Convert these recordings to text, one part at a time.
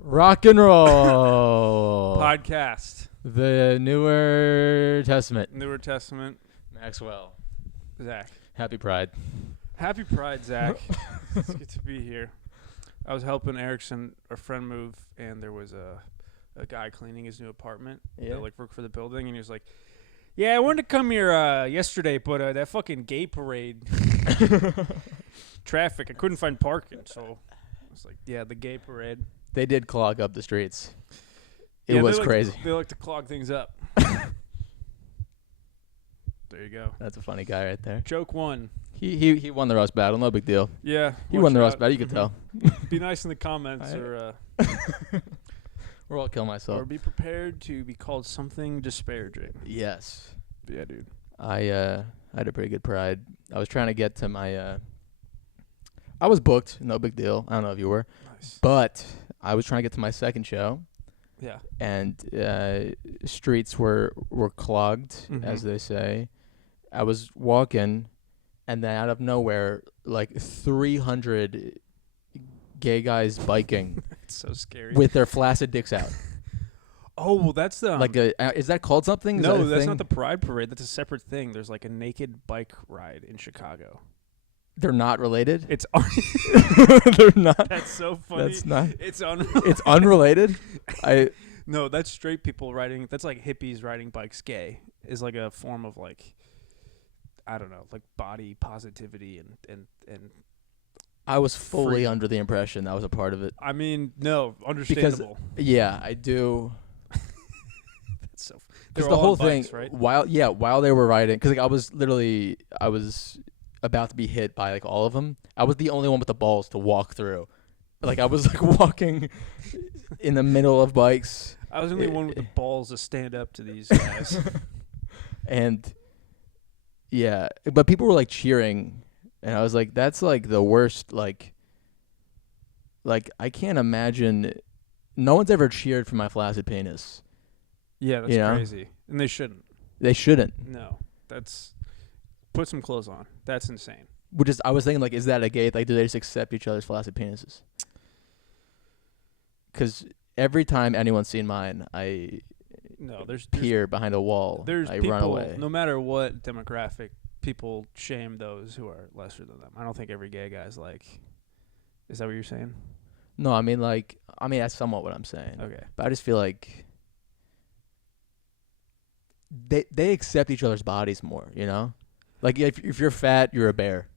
Rock and roll. Podcast. The Newer Testament. Newer Testament. Maxwell. Zach. Happy Pride. Happy Pride, Zach. It's good to be here. I was helping Erickson, our friend, move, and there was a guy cleaning his new apartment. Yeah. That, worked for the building, and he was like, "Yeah, I wanted to come here yesterday, but that fucking gay parade, traffic, I couldn't find parking, so I was like, yeah, the gay parade." They did clog up the streets. It Yeah, was they crazy. They like to clog things up. There you go. That's a funny guy right there. Joke one. He won the roast battle. No big deal. Yeah. He won the roast battle. You could tell. Be nice in the comments, or Or I'll kill myself. be prepared to be called something disparaging. Yes. Yeah, dude. I had a pretty good Pride. I was trying to get to my. I was booked. No big deal. I don't know if you were, Nice. but I was trying to get to my second show. Yeah. And streets were clogged, as they say. I was walking, and then out of nowhere, like 300 gay guys biking It's so scary. with their flaccid dicks out. Oh, well, that's the Like is that called something? Is that no, a that's thing? not the Pride Parade. That's a separate thing. There's like a naked bike ride in Chicago. They're not related. It's They're not. that's so funny. That's not. It's unrelated. It's unrelated. No, that's straight people riding. That's like hippies riding bikes. Gay is like a form of like, I don't know, like body positivity and I was fully Free. under the impression that was a part of it. I mean, no, understandable. Yeah, I do. That's so. Because They're the all whole on thing, bikes, right? while they were riding, because like I was about to be hit by like all of them. I was the only one with the balls to walk through. Like I was like walking in the middle of bikes, I was the only one with the balls to stand up to these guys. and yeah, but people were like cheering, and I was like, that's like the worst. Like I can't imagine. No one's ever cheered for my flaccid penis. Yeah, that's You know? crazy, and they shouldn't. They shouldn't. No, that's put some clothes on. That's insane. Which is, I was thinking, like, is that a gay? Like, do they just accept each other's flaccid penises? Because every time anyone's seen mine, I No, there's peer behind a wall. There's I people, run away. no matter what demographic, people shame those who are lesser than them. I don't think every gay guy's like. Is that what you're saying? No, I mean, that's somewhat what I'm saying. Okay. But I just feel like they accept each other's bodies more, you know? Like, if you're fat, you're a bear.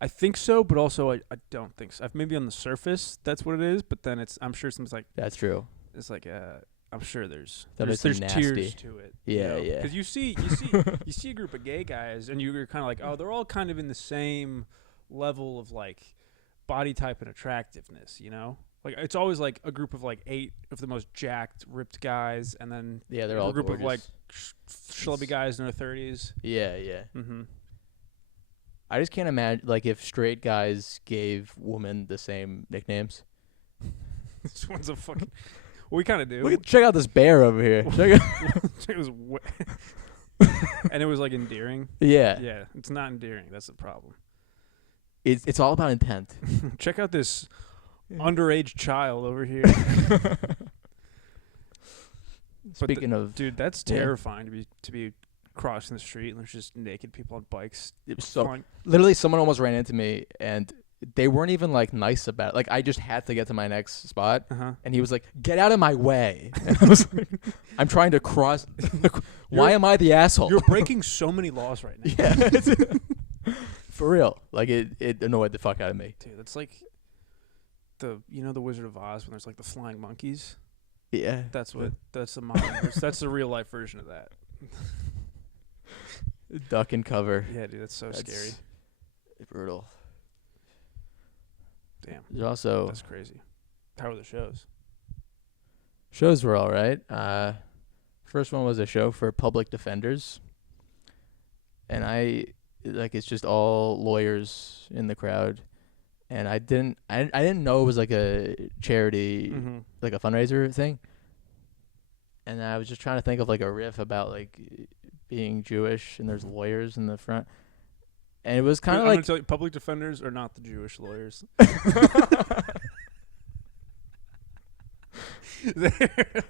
I think so, but also I don't think so. Maybe on the surface that's what it is, but then I'm sure something's like That's true. it's like I'm sure there's That there's makes it tiers nasty. to it. Yeah, yeah. Because you see a group of gay guys and you're kind of like, oh, they're all kind of in the same level of like body type and attractiveness, you know? Like it's always like a group of like 8 of the most jacked, ripped guys, and then Yeah, they're all a group gorgeous. of like schlubby guys in their 30s. Yeah, yeah. Mm-hmm. I just can't imagine, like, if straight guys gave women the same nicknames. This one's a fucking. Well, we kind of do. Check out this bear over here. Check out. It was and it was like endearing. Yeah. Yeah, it's not endearing. That's the problem. It's all about intent. Check out this underage child over here. Speaking of, Dude, that's Yeah. terrifying to be crossing the street and there's just naked people on bikes. it was so flying. literally someone almost ran into me, and they weren't even like nice about it. Like, I just had to get to my next spot, Uh-huh. and he was like, "Get out of my way!" And I was like, "I'm trying to cross. Why am I the asshole?" You're breaking so many laws right now. Yeah, for real. Like it annoyed the fuck out of me. Dude, that's like the Wizard of Oz when there's like the flying monkeys. Yeah, That's the modern. That's the real life version of that. duck and cover. Yeah, dude, that's so scary. Brutal. Damn, There's also that's crazy. How are the shows? shows were all right. First one was a show for public defenders, and it's just all lawyers in the crowd, and I didn't know it was like a charity, Mm-hmm. like a fundraiser thing, and I was just trying to think of like a riff about like being Jewish, and there's lawyers in the front, and it was kind of I'm like gonna tell you, public defenders are not the Jewish lawyers.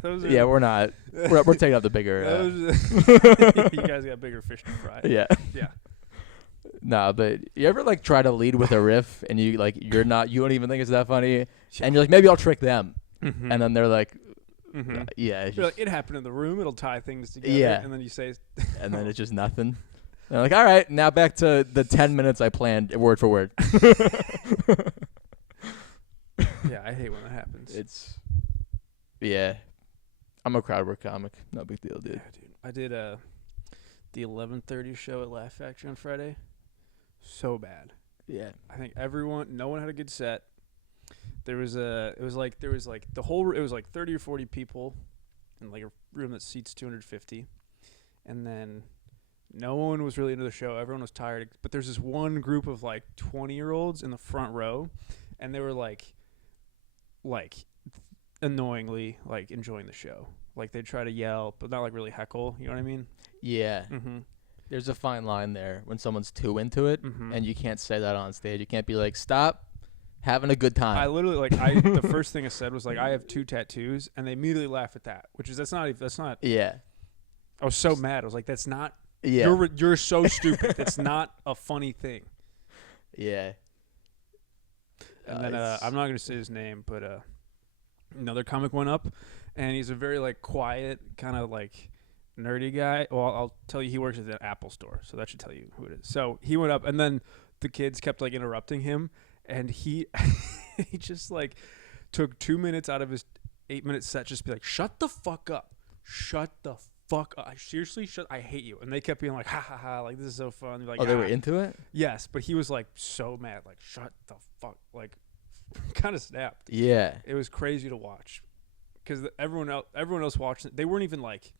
Those are Yeah, we're not. We're taking out the bigger. You guys got bigger fish to fry. Yeah. Yeah. Nah, but you ever like try to lead with a riff and you like you don't even think it's that funny, and you're like, maybe I'll trick them, Mm-hmm. and then they're like, Mm-hmm. yeah, it's You're just, like, it happened in the room. It'll tie things together. Yeah. And then you say, and then it's just nothing. And they're like, all right, now back to the 10 minutes I planned word for word. yeah, I hate when that happens. Yeah, I'm a crowd work comic. No big deal, dude. Yeah, dude. I did the 11:30 show at Laugh Factory on Friday. So bad. Yeah. I think no one had a good set. It was like 30 or 40 people in like a room that seats 250. And then no one was really into the show. Everyone was tired. But there's this one group of like 20-year-olds in the front row, and they were like annoyingly like enjoying the show. Like they'd try to yell, but not like really heckle. You know what I mean? Yeah. Mm-hmm. There's a fine line there when someone's too into it, Mm-hmm. and you can't say that on stage. You can't be like, stop having a good time. I literally the first thing I said was like, I have 2 tattoos, and they immediately laugh at that, which is that's not. Yeah. I was so mad. I was like, that's not. Yeah. You're so stupid. That's not a funny thing. Yeah. And then I'm not gonna say his name, but another comic went up, and he's a very like quiet, kind of like nerdy guy. Well, I'll tell you, he works at the Apple store, so that should tell you who it is. So he went up, and then the kids kept like interrupting him, and he he just like took 2 minutes out of his 8-minute set, just be like, shut the fuck up, shut the fuck up. I seriously I hate you. And they kept being like, ha ha ha, like this is so fun. Like, oh, they were into it? Yes, but he was like so mad, like shut the fuck, like kind of snapped. Yeah. It was crazy to watch, because everyone else watching it, they weren't even like,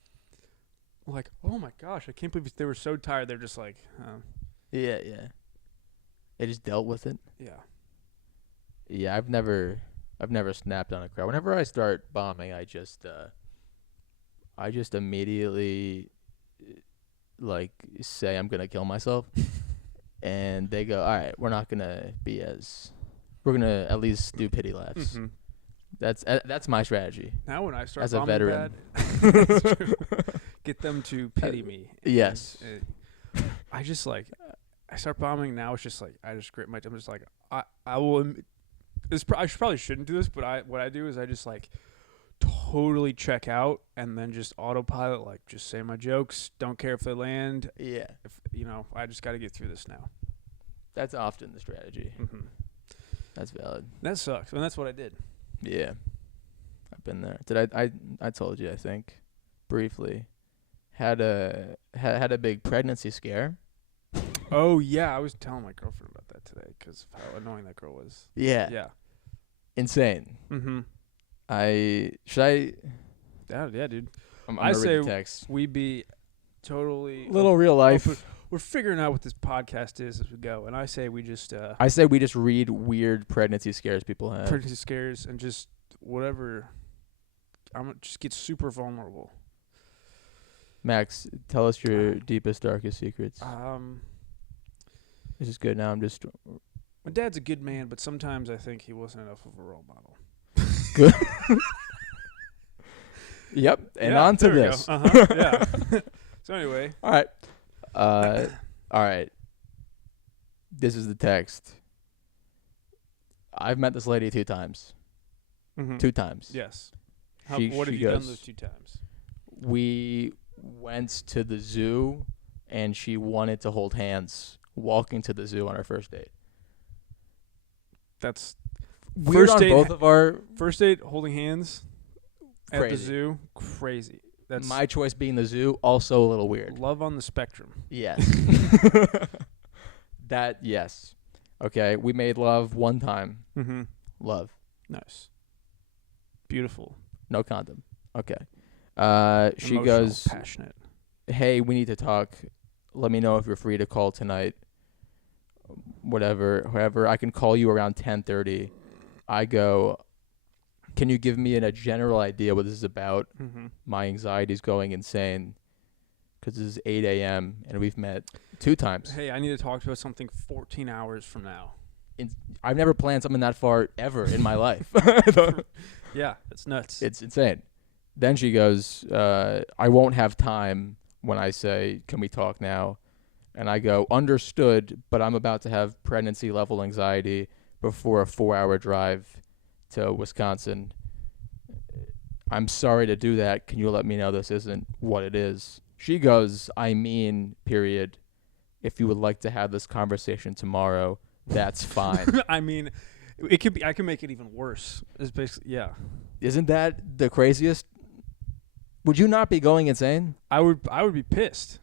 oh my gosh, I can't believe they were so tired. They're just like, Yeah. They just dealt with it. yeah. Yeah, I've never snapped on a crowd. Whenever I start bombing, I just immediately like say I'm gonna kill myself, and they go, all right, we're gonna at least do pity laughs. Mm-hmm. That's my strategy. Now when I start As a bombing veteran. bad, that's true. Get them to pity me. Yes. I just like, I start bombing now. It's just like I just grit my. I'm just like I will. I probably shouldn't do this, but what I do is I just like totally check out and then just autopilot, like just say my jokes. Don't care if they land. Yeah. If I just got to get through this now. That's often the strategy. Mm-hmm. That's valid. That sucks, and that's what I did. Yeah. I've been there. Did I told you, I think, briefly. Had a big pregnancy scare. Oh yeah, I was telling my girlfriend about that today because of how annoying that girl was. Yeah. Yeah. Insane. Mm-hmm. Yeah, dude. I'm I gonna say read the text. we be totally Little real life. We're figuring out what this podcast is as we go, and I say we just I say we just read weird pregnancy scares people have. pregnancy scares and just whatever. Just get super vulnerable. Max, tell us your deepest, darkest secrets. Um, This is good. Now I'm just my dad's a good man, but sometimes I think he wasn't enough of a role model. good. Yep. And Yeah, on to there we go. this. Yeah. So anyway, All right. All right. This is the text. I've met this lady 2 times. mm-hmm. 2 times. Yes. She- What have she you done goes- those 2 times? We went to the zoo, and she wanted to hold hands walking to the zoo on our first date. That's Weird First on date- both of our first date holding hands at the Crazy. zoo. Crazy. That's my choice being the zoo, also a little weird. love on the spectrum. Yes. Yes. Okay, we made love 1 time. Mm-hmm. Love. Nice. Beautiful. No condom. Okay. She Emotional, goes, passionate. hey, we need to talk. Let me know if you're free to call tonight. Whatever. However, I can call you around 10:30. I go, can you give me a general idea what this is about? Mm-hmm. My anxiety's going insane because this is 8 a.m. and we've met 2 times. Hey, I need to talk about something 14 hours from now. I've never planned something that far ever in my life. Yeah, it's nuts. It's insane. Then she goes, I won't have time when I say, can we talk now? And I go, understood, but I'm about to have pregnancy level anxiety before a 4-hour drive to Wisconsin. I'm sorry to do that. Can you let me know this isn't what it is? She goes, I mean, period. If you would like to have this conversation tomorrow, that's fine. I mean, it could be. I can make it even worse. It's basically, yeah. Isn't that the craziest? Would you not be going insane? I would be pissed.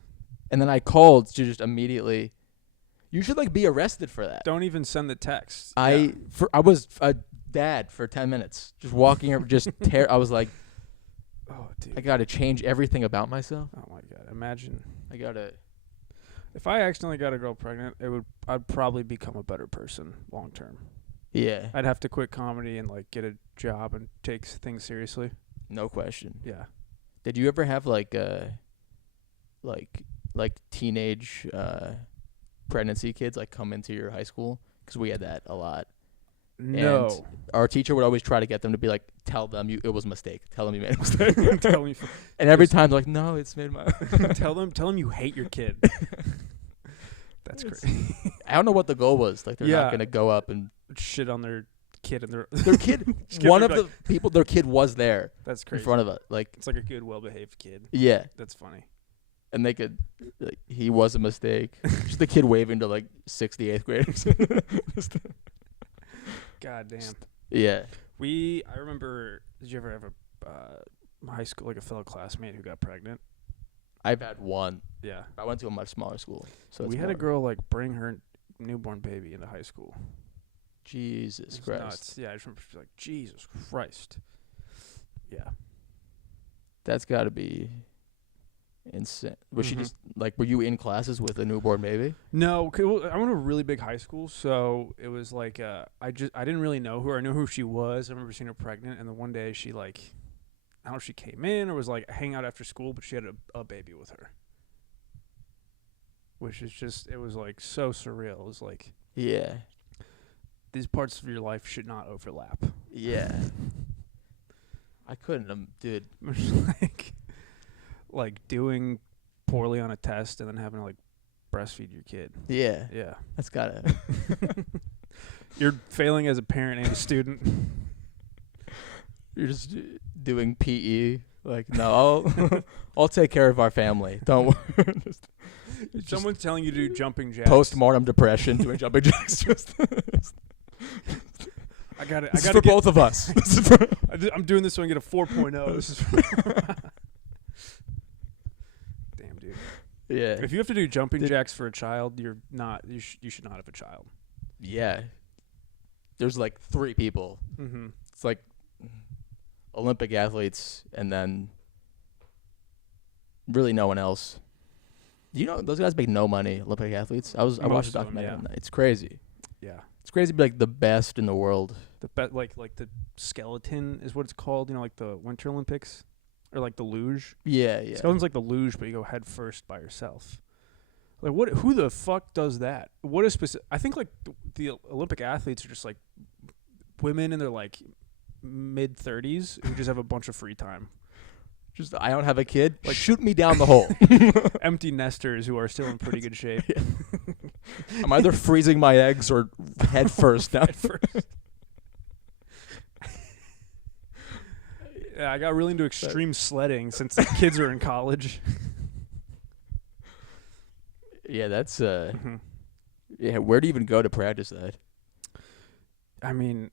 And then I called to just immediately. You should like be arrested for that. Don't even send the text. I was a dad for 10 minutes, just walking over, just I was like, oh, dude. I gotta change everything about myself. Oh my god! Imagine I gotta. if I accidentally got a girl pregnant. I'd probably become a better person long term. Yeah, I'd have to quit comedy and like get a job and take things seriously. no question. Yeah. Did you ever have like teenage pregnancy kids like come into your high school? Because we had that a lot. No. And our teacher would always try to get them to be like, tell them it was a mistake. Tell them you made a mistake. Tell me. And every time they're like, no, it's made my. Tell them you hate your kid. That's crazy. I don't know what the goal was. Like they're not gonna go up and shit on their kid and their kid. One of the people, their kid was there. That's crazy. In front of it. Like it's like a good, well-behaved kid. Yeah. That's funny. And they could, like, he was a mistake. Just the kid waving to like 68th graders. God damn. Yeah. I remember. Did you ever have a high school like a fellow classmate who got pregnant? I've had one. Yeah. I went to a much smaller school. So we had a girl like bring her newborn baby into high school. Jesus Christ. Nuts. Yeah, I just remember like Jesus Christ. Yeah. That's got to be insane. Was she just like? Were you in classes with a newborn baby? No, I went to a really big high school, so it was like I didn't really know her. I knew who she was. I remember seeing her pregnant, and then one day she like, I don't know if she came in or was like hanging out after school, but she had a baby with her, which is just it was like so surreal. It was like Yeah. these parts of your life should not overlap. Yeah. I couldn't, dude. like doing poorly on a test and then having to like breastfeed your kid. Yeah. Yeah. That's gotta. You're failing as a parent and a student. You're just doing PE. Like, no, I'll take care of our family. Don't worry. Someone's telling you to do jumping jacks. Postmortem depression, doing jumping jacks. I got it. This is for both of us. I'm doing this so I can get a 4.0. This is damn, dude. Yeah. If you have to do jumping jacks for a child, you're not. You should not have a child. Yeah. There's like 3 people. Mm-hmm. It's like Olympic athletes and then really no one else. You know, those guys make no money, Olympic athletes. I watched a documentary on that. It's crazy. Yeah. It's crazy to be like the best in the world. The like the skeleton is what it's called, you know, like the Winter Olympics or like the luge. Yeah, yeah. Skeleton's like the luge, but you go head first by yourself. Like who the fuck does that? What is specific? I think like the Olympic athletes are just like women in their like mid-30s who just have a bunch of free time. Just I don't have a kid. Like shoot me down the hole. Empty nesters who are still in pretty good shape. Yeah. I'm either freezing my eggs or head first down. Yeah, I got really into extreme sledding since the kids are in college. Yeah, that's yeah, where do you even go to practice that? I mean,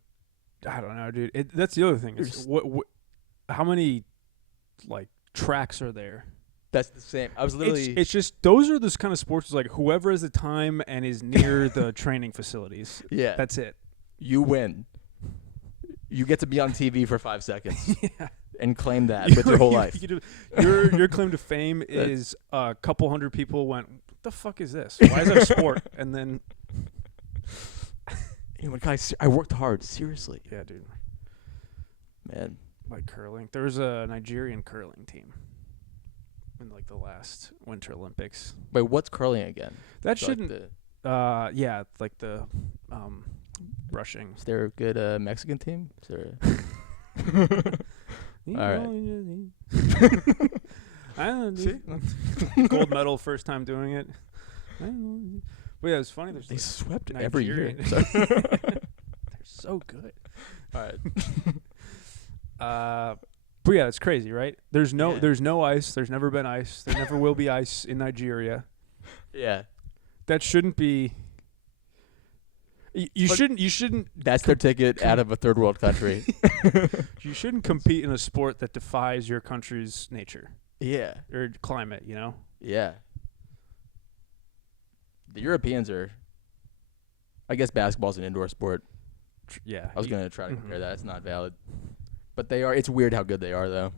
I don't know, dude. That's the other thing. How many like tracks are there? That's the same. I was literally it's just those are those kind of sports like whoever has the time and is near the training facilities. Yeah. That's it. You win. You get to be on TV for 5 seconds. Yeah. And claim that with your whole life. Your claim to fame is a couple hundred people went, what the fuck is this? Why is that a sport? And then guys, I worked hard. Seriously. Yeah, dude. Man. Like curling. There was a Nigerian curling team in like the last Winter Olympics. Wait, what's curling again? That so shouldn't. Yeah, like the rushing. Is there a good Mexican team? Is there All I don't See? know. Gold medal first time doing it. I don't know. But yeah, it's funny. There's They like swept every year. Nigerian- They're so good. All right. But yeah, it's crazy, right? There's no ice. There's never been ice. There never will be ice in Nigeria. Yeah. That shouldn't be. You But- shouldn't. That's their ticket out of a third world country. You shouldn't compete in a sport that defies your country's nature Yeah. or climate. You know. Yeah. The Europeans are. I guess basketball's an indoor sport. Yeah. I was gonna try to compare Mhm. that. It's not valid. But they are. It's weird how good they are, though.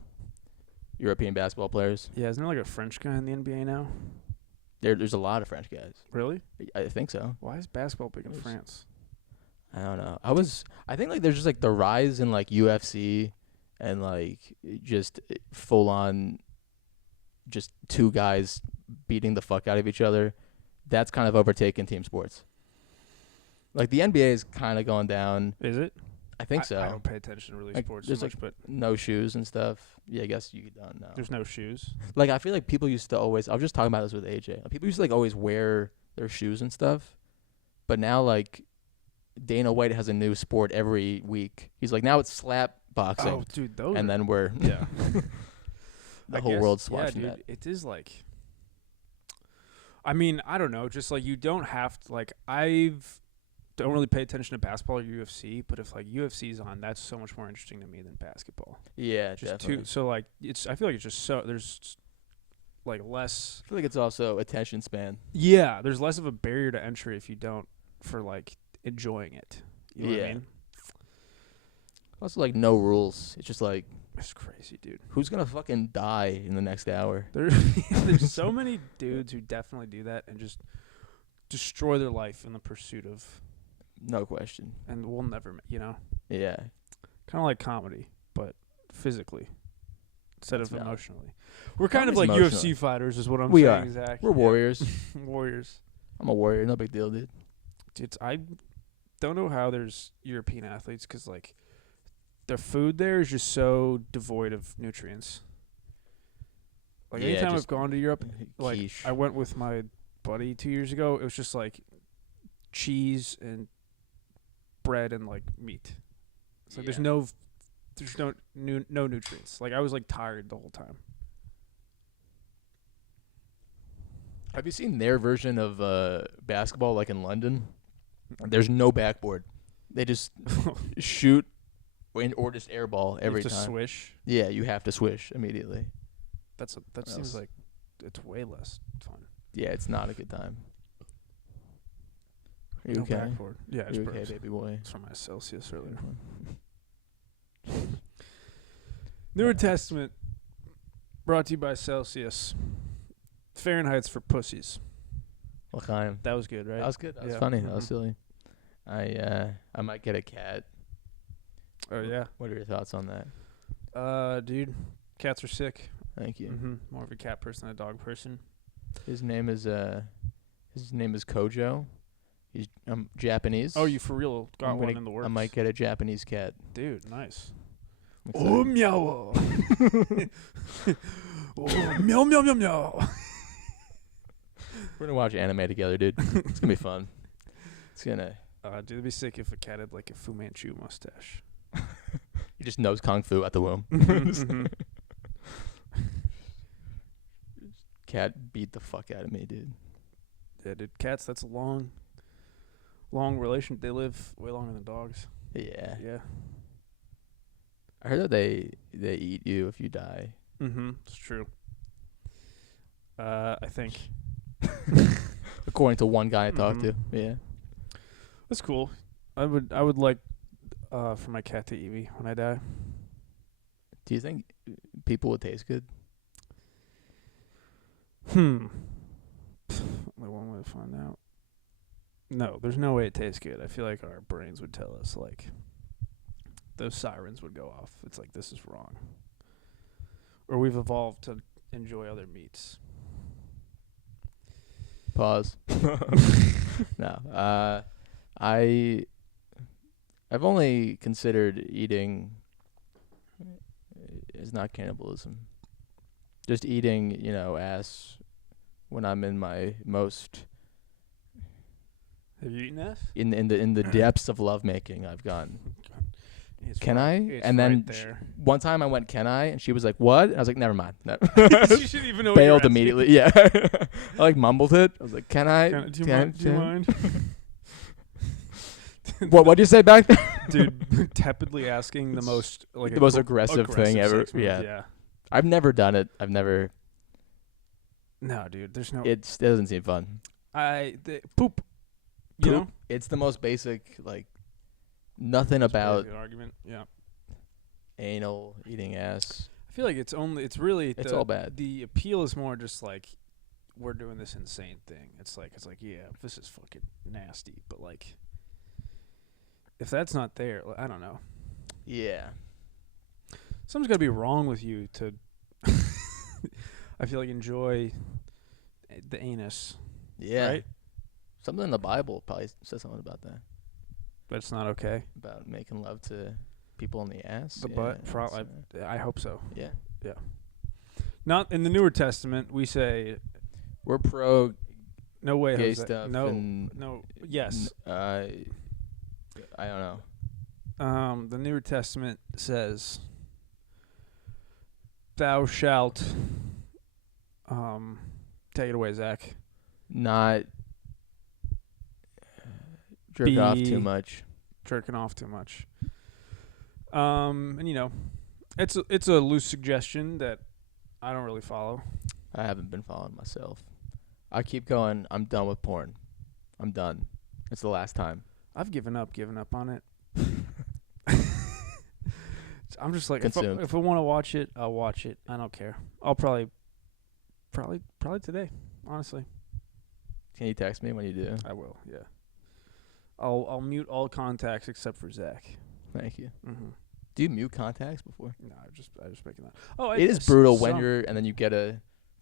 European basketball players. Yeah, isn't there like a French guy in the NBA now? There's a lot of French guys. Really? I think so. Why is basketball big in There's- France? I don't know. I think like there's just like the rise in like UFC and like just full on just two guys beating the fuck out of each other. That's kind of overtaken team sports. Like the NBA is kind of going down. Is it? I think so. I don't pay attention to really Like, sports there's, so much, but No shoes and stuff. Yeah, I guess you don't know. there's no shoes. Like I feel like people used to always. I was just talking about this with AJ. Like, people used to like always wear their shoes and stuff, but now like Dana White has a new sport every week. He's like, now it's slap boxing, Oh, dude, those. and then we're yeah, the I whole guess- world's watching yeah, that. dude, it is like. I mean, I don't know. Just like you don't have to. Like don't really pay attention to basketball or UFC, but if like UFC's on, that's so much more interesting to me than basketball. Yeah, Just definitely. so like I feel like it's just so there's like less. I feel like it's also attention span. Yeah, there's less of a barrier to entry if you don't for like enjoying it. You know what I Yeah. mean? Also, like no rules. It's just like It's crazy, dude. who's gonna fucking die in the next hour? There's so many dudes who definitely do that and just destroy their life in the pursuit of, No question. and we'll never, Yeah, kind of like comedy, but physically instead That's of valid. emotionally. We're kind of like Comedy's UFC fighters, is what I'm We saying. are. Zach. we're Yeah. warriors. Warriors. I'm a warrior. No big deal, dude. Dude, I don't know how there's European athletes because like their food there is just so devoid of nutrients. Like Yeah, anytime I've just gone to Europe, like Quiche. I went with my buddy 2 years ago. It was just like cheese and bread and like meat. It's like there's Yeah. no nutrients. Like I was like tired the whole time. Have you seen their version of basketball, like in London? There's no backboard. They just shoot or just airball every you have to time. swish. Yeah, you have to swish immediately. That What seems else? like it's way less fun. Yeah, it's not a good time. Are you No okay? backboard. Yeah, it's You okay, burps. baby boy? It's from my Celsius earlier. Newer Testament brought to you by Celsius. Fahrenheit's for pussies. L'chaim. That was good, right? That was good. That was Yeah. funny. That was Mhm. silly. I might get a cat. Oh yeah. What are your thoughts on that? Dude, cats are sick. Thank you. Mm-hmm. More of a cat person than a dog person. His name is Kojo. He's Japanese. Oh, you for real got I'm one gonna- in the works? I might get a Japanese cat. Dude, nice. I'm Oh excited. meow. Oh meow meow meow meow. We're gonna watch anime together, dude. It's gonna be fun. It's gonna. Dude, it'd be sick if a cat had like a Fu Manchu mustache. He just knows kung fu at the womb. Mhm. Cat beat the fuck out of me, dude. Yeah, dude, cats. That's a long relation. They live way longer than dogs. Yeah. Yeah. I heard that they eat you if you die. Mm-hmm. It's true. I think According to one guy I talked Mhm. to. Yeah. that's cool. I would like for my cat to eat me when I die. Do you think people would taste good? Only one way to find out. No, there's no way it tastes good. I feel like our brains would tell us, like, those sirens would go off. It's like, this is wrong. Or we've evolved to enjoy other meats. Pause. No. I've only considered eating It's not cannibalism. Just eating, ass when I'm in my most Have you eaten ass? in the depths of lovemaking. I've gone. Can I? It's And then right there. one time I went, can I? And she was like, what? And I was like, never mind. No. You shouldn't even know. Bailed immediately. Yeah. I mumbled it. I was like, can I? Do you mind? What'd you say back there? Dude, tepidly asking the most the most aggressive thing ever. sex move, Yeah. I've never done it. No, dude. There's no. It doesn't seem fun. Poop. You know. It's the most basic, nothing about an argument. Yeah. anal, eating ass. I feel like it's really. It's all bad. The appeal is more just like, we're doing this insane thing. It's like yeah, this is fucking nasty, but if that's not there, I don't know. Yeah. Something's got to be wrong with you to, I feel like, enjoy the anus. Yeah. Right? Something in the Bible probably says something about that. But it's not okay. About making love to people in the ass. The butt, I hope so. Yeah. Yeah. Not in the Newer Testament, we say, we're pro no way, gay Jose. stuff. No. Yes. I don't know. The Newer Testament says, "Thou shalt." Take it away, Zach. Not jerk off too much. Jerking off too much. And it's a loose suggestion that I don't really follow. I haven't been following myself. I keep going. I'm done with porn. I'm done. It's the last time. I've given up on it. I'm just like, if I want to watch it, I'll watch it. I don't care. I'll probably today, honestly. Can you text me when you do? I will. Yeah. I'll mute all contacts except for Zach. Thank you. Mm-hmm. Do you mute contacts before? No, I just making that. Oh, it is brutal when you're, and then you get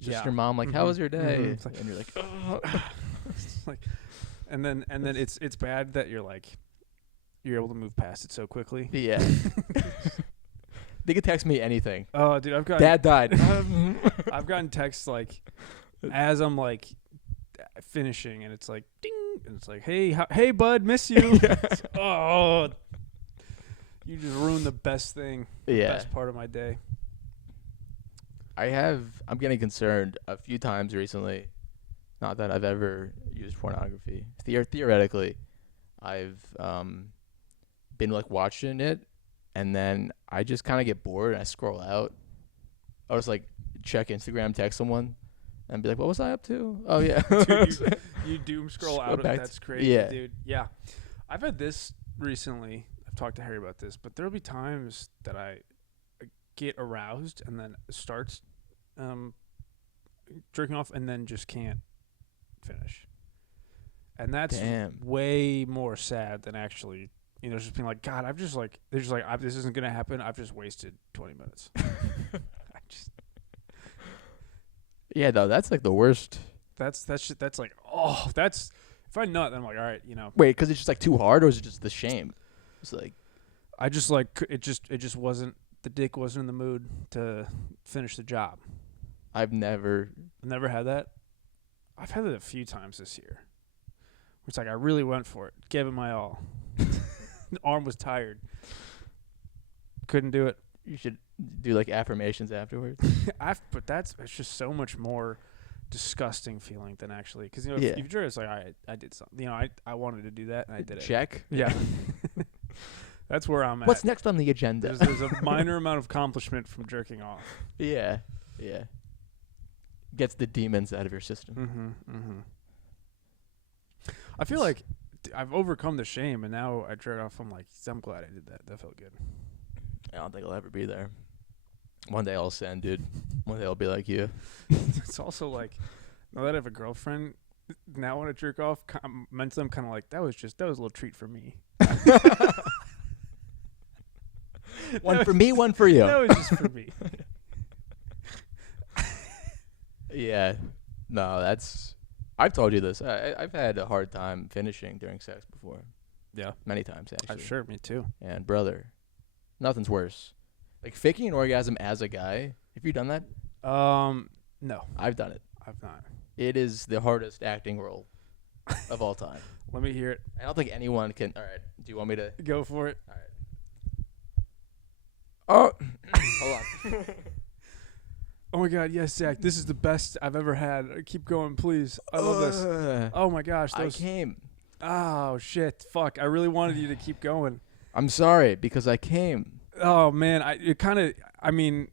your mom like, how was your day? Mm-hmm. And you're like, oh. And then it's bad that you're able to move past it so quickly. Yeah. They could text me anything. Oh, dude, I've got Dad died. I've gotten texts as I'm finishing, and it's like ding, and it's like, hey bud, miss you. Oh, you just ruined the best thing. Yeah. Best part of my day. I'm getting concerned a few times recently. Not that I've ever used pornography. Theoretically, I've been watching it, and then I just kind of get bored and I scroll out. I just check Instagram, text someone, and be like, "What was I up to?" Oh yeah, Dude, you doom scroll out. That's crazy, yeah. Dude. Yeah, I've had this recently. I've talked to Harry about this, but there'll be times that I get aroused and then starts jerking off, and then just can't finish. And that's way more sad than actually, just being like, God, this isn't gonna happen. I've just wasted 20 minutes. Yeah, though, that's the worst. That's if I nut, then I'm like, all right, Wait, because it's just too hard, or is it just the shame? It's I just it just wasn't, the dick wasn't in the mood to finish the job. I've never had that. I've had it a few times this year. It's I really went for it, gave it my all. The arm was tired. Couldn't do it. You should do affirmations afterwards. But it's just so much more disgusting feeling than actually, because if you jerk, it's all right, I did something. I wanted to do that and I did it. Check. Yeah. That's where I'm at. What's next on the agenda? There's a minor amount of accomplishment from jerking off. Yeah. Gets the demons out of your system. Mm-hmm. Mm-hmm. I feel like I've overcome the shame, and now I jerk off. I'm glad I did that. That felt good. I don't think I'll ever be there. One day I'll send, dude. One day I'll be like you. It's also now that I have a girlfriend, now when I jerk off, mentally I'm kind of that was a little treat for me. One for me, one for you. That was just for me. Yeah. No, I've told you this. I've had a hard time finishing during sex before. Yeah. Many times, actually. Sure, me too. And brother, nothing's worse Like faking an orgasm as a guy. Have you done that? No, I've done it. I've not. It is the hardest acting role of all time. Let me hear it. I don't think anyone can. All right. Do you want me to? Go for it. All right. Oh, hold on. Oh my God, yes, Zach. This is the best I've ever had. Keep going, please. I love this. Oh my gosh, I those. came. Oh shit, fuck. I really wanted you to keep going. I'm sorry because I came. Oh man, I mean,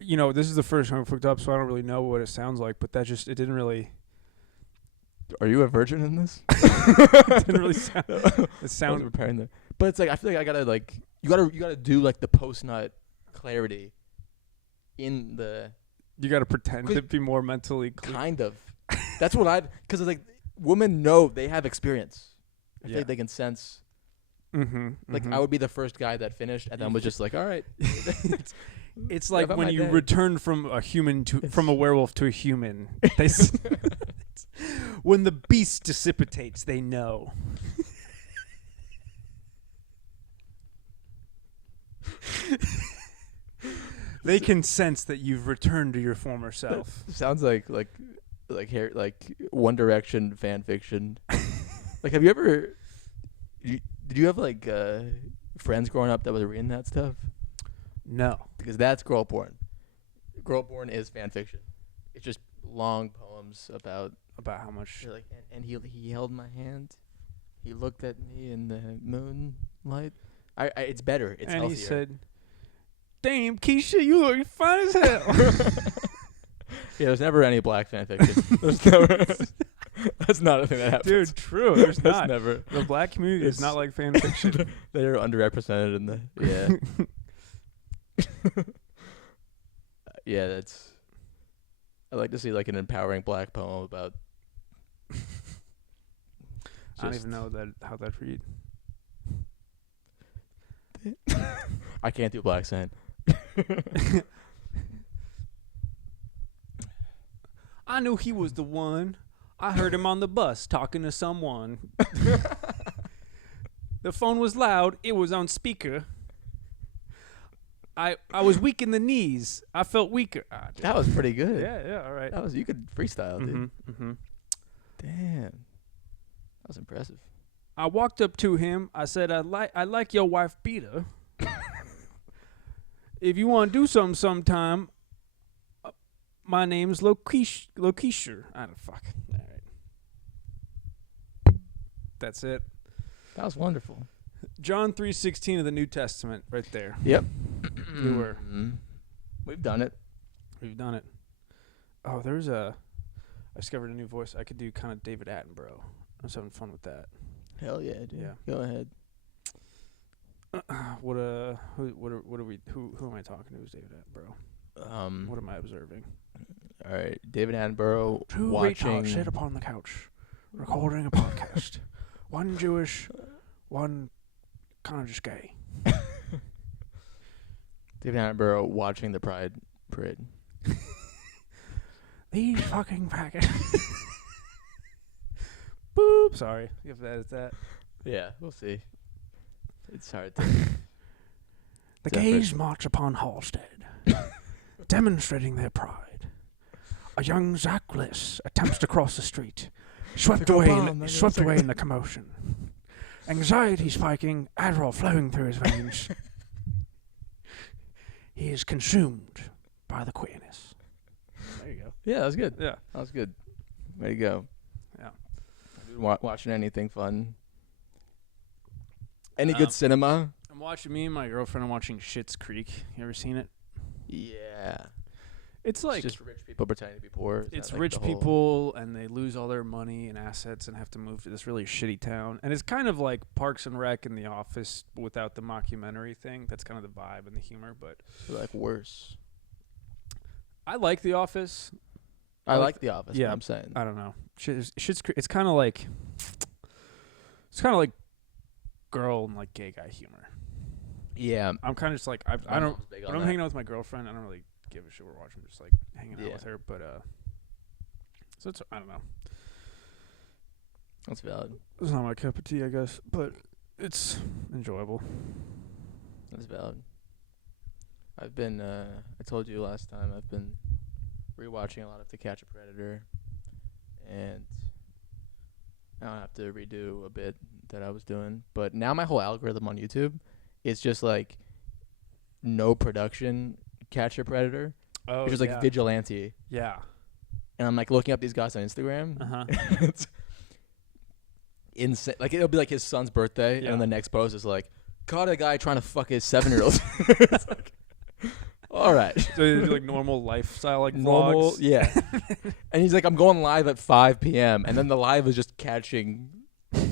you know, this is the first time I've hooked up, so I don't really know what it sounds like. But it didn't really. Are you a virgin in this? It didn't really sound. It I was sounded. preparing that, but it's like I feel like I gotta like you gotta do like the post nut clarity in the You got to pretend to be more mentally clear. kind of. That's what because it's like women know they have experience. I feel like they can sense. Mm-hmm. Like I would be the first guy that finished, and then was just like, all right. It's like about when my you day. return from a werewolf to a human. When the beast dissipates, they know. They can sense that you've returned to your former self. Sounds like One Direction fan fiction. Like, have you ever? Did you have like friends growing up that was reading that stuff? No. Because that's girl porn. Girl porn is fan fiction. It's just long poems about How much? like, and he held my hand. He looked at me in the moonlight. It's better. It's and healthier. he said, "Damn, Keisha, you look fine as hell." Yeah, there's never any black fan fiction. There's never. That's not a thing that happens. Dude, true. There's That's not. never. The black community is not like fan fiction. They're underrepresented in the. Yeah. Yeah, that's. I'd like to see like an empowering black poem about. I don't even know how that read. I can't do black accent. I knew he was the one. I heard him on the bus talking to someone. The phone was loud. It was on speaker. I was weak in the knees. I felt weaker. That was pretty good. Yeah, all right. You could freestyle, dude. Mm-hmm. Damn. That was impressive. I walked up to him. I said, I like your wife beater. If you want to do something sometime, my name's Lokeisha. I don't fuck. All right. That's it. That was wonderful. John 3:16 of the New Testament, right there. Yep. You were. We've done it. We've done it. Oh, I discovered a new voice. I could do kind of David Attenborough. I was having fun with that. Hell yeah, dude. Yeah. Go ahead. Who am I talking to? Who's David Attenborough? What am I observing? All right, David Attenborough Two watching. retards sit upon the couch, recording a podcast. One Jewish, one kind of just gay. David Attenborough watching the Pride Parade. These fucking packets. Boop. Sorry, if that is that. Yeah, we'll see. It's hard to. The gays march upon Halstead, demonstrating their pride. A young Zach Bliss attempts to cross the street, swept away in the commotion. Anxiety spiking, Adderall flowing through his veins. He is consumed by the queerness. There you go. Yeah, that was good. Yeah. That was good. Way to go. Yeah. Have you been watching anything fun? Any good cinema? Me and my girlfriend are watching Schitt's Creek. You ever seen it? Yeah. It's like just rich people pretending to be poor. It's like rich people, and they lose all their money and assets and have to move to this really shitty town. And it's kind of like Parks and Rec and The Office without the mockumentary thing. That's kind of the vibe and the humor. But like worse. I like The Office. I like The Office. Yeah, I'm saying. I don't know. Schitt's Creek. It's kind of like girl and like gay guy humor. Yeah. I'm kind of just like I don't. When I'm hanging out with my girlfriend, I don't really give a shit we're watching. I'm just like hanging out with her. But so it's, I don't know. That's valid. It's not my cup of tea, I guess, but it's enjoyable. That's valid. I've been. I told you last time. I've been rewatching a lot of To Catch a Predator, and I'll have to redo a bit that I was doing. But now my whole algorithm on YouTube is just like no production Catch a Predator. Oh, It's just like vigilante. Yeah. And I'm like looking up these guys on Instagram. Uh-huh. It's insane. Like it'll be like his son's birthday, and Yeah. then the next post is like, caught a guy trying to fuck his 7-year-old. It's like, all right. So they do like normal lifestyle, like Normal, vlogs. yeah. And he's like, I'm going live at 5 p.m. And then the live is just catching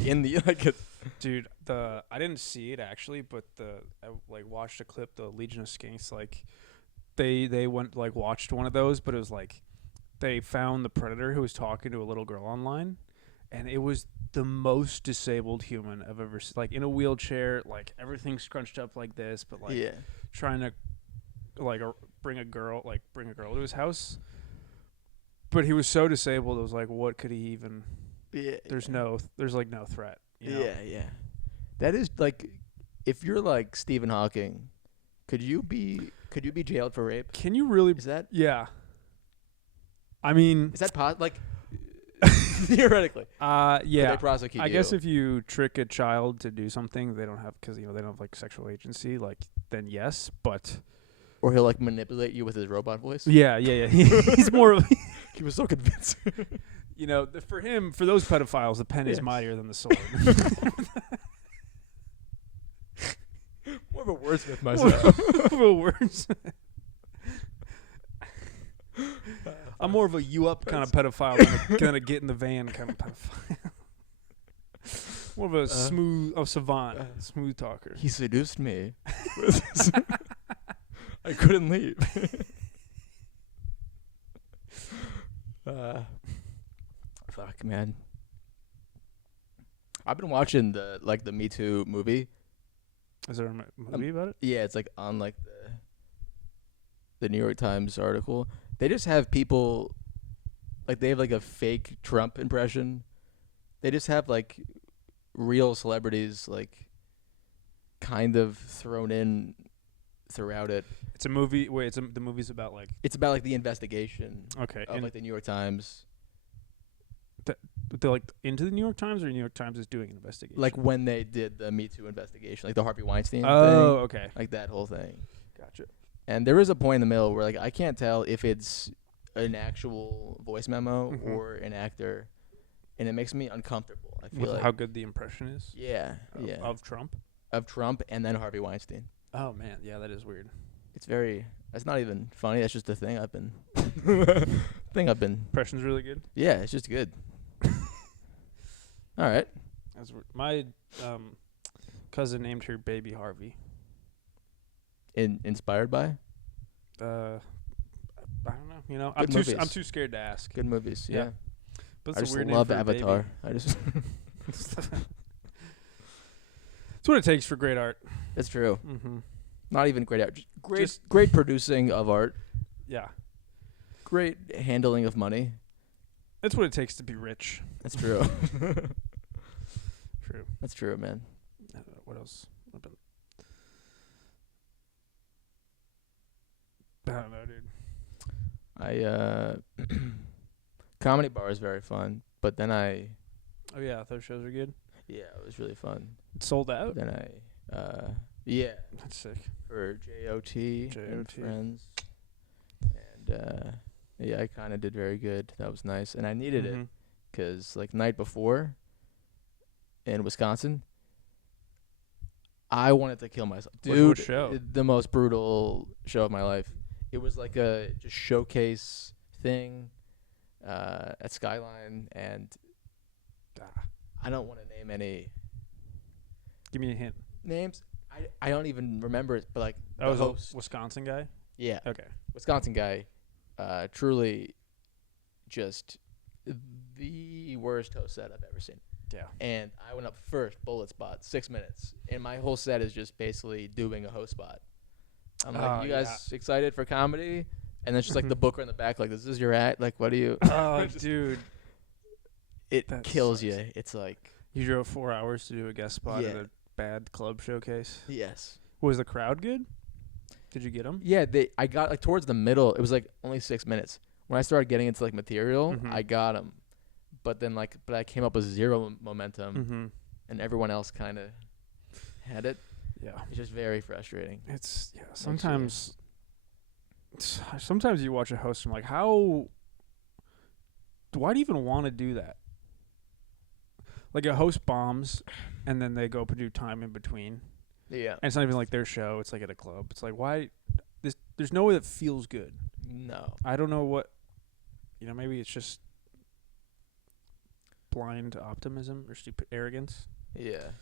in the like. Dude, I didn't see it actually, but I like watched a clip. The Legion of Skanks, like they went like watched one of those, but it was like they found the predator who was talking to a little girl online, and it was the most disabled human I've ever seen. Like in a wheelchair, like everything scrunched up like this, but like Yeah. trying to like bring a girl to his house. But he was so disabled. It was like, what could he even? Yeah. There's like no threat. You know? Yeah. That is like, if you're like Stephen Hawking, could you be jailed for rape? Can you really? Is that Yeah. I mean, like theoretically? Could yeah. they prosecute I you? guess if you trick a child to do something they don't have, because they don't have like sexual agency, like then yes. But or he'll like manipulate you with his robot voice. yeah. He's more of He was so convincing. for those pedophiles, the pen is Yes. mightier than the sword. More of a wordsmith myself. Words. I'm more of a you up kind of pedophile than a get in the van kind of pedophile. More of a savant, smooth talker. He seduced me. I couldn't leave. Fuck, man. I've been watching the Me Too movie. Is there a movie about it? Yeah, it's like on like the New York Times article. They just have people like they have like a fake Trump impression. They just have like real celebrities like kind of thrown in throughout it. It's a movie. Wait, the movie's about like. It's about like the investigation Okay, of and like the New York Times. they're like into the New York Times, or New York Times is doing an investigation. Like when they did the Me Too investigation, like the Harvey Weinstein thing. okay, Like that whole thing. gotcha. And there is a point in the middle where like I can't tell if it's an actual voice memo Mhm. or an actor, and it makes me uncomfortable. I feel With like how good the impression is. yeah, Of Trump. of Trump and then Harvey Weinstein. Oh man, yeah, that is weird. It's very. That's not even funny. That's just a thing I've been. Impression's really good. Yeah, it's just good. All right. My cousin named her baby Harvey. Inspired by I don't know. You know, Good movies. I'm too scared to ask. good movies. Yeah. Yeah. But I it's just a weird love name for a baby. Avatar. I just. It's what it takes for great art. It's true. Mm-hmm. Not even great art. Just Just- great producing of art. Yeah, Great handling of money. that's what it takes to be rich. That's true. True. That's true, man. What else? I don't know, dude. Comedy bar is very fun, but then Oh yeah, those shows are good. it was really fun. It's sold out. Then yeah, That's sick. for JOT and JOT. friends, and yeah, I kind of did very good. That was nice, and I needed it Mhm. 'cause like night before in Wisconsin, I wanted to kill myself, What dude. show? The most brutal show of my life. It was like a just showcase thing at Skyline, and I don't want to name any Give me a hint. names. I don't even remember it, but like That the was host, a Wisconsin guy. yeah, Okay. Wisconsin guy, truly just the worst host set I've ever seen. Yeah. And I went up first, bullet spot, 6 minutes, and my whole set is just basically doing a host spot. I'm like, you guys excited for comedy? And then it's just like the booker in the back, like, this is your act? Like, what do you? Oh, dude. It That kills sucks. you. It's like, You drove 4 hours to do a guest spot at Yeah. a bad club showcase. yes. Was the crowd good? Could you get them? Yeah, I got like towards the middle. It was like only 6 minutes. When I started getting into like material, I got them. But then but I came up with zero momentum, and everyone else kind of had it. Yeah. It's just very frustrating. It's sometimes you watch a host and like, why do you even want to do that? Like a host bombs and then they go up and do time in between. Yeah. And it's not even like their show, it's like at a club. It's like, why there's no way that feels good. No. I don't know what, maybe it's just blind optimism or stupid arrogance. Yeah.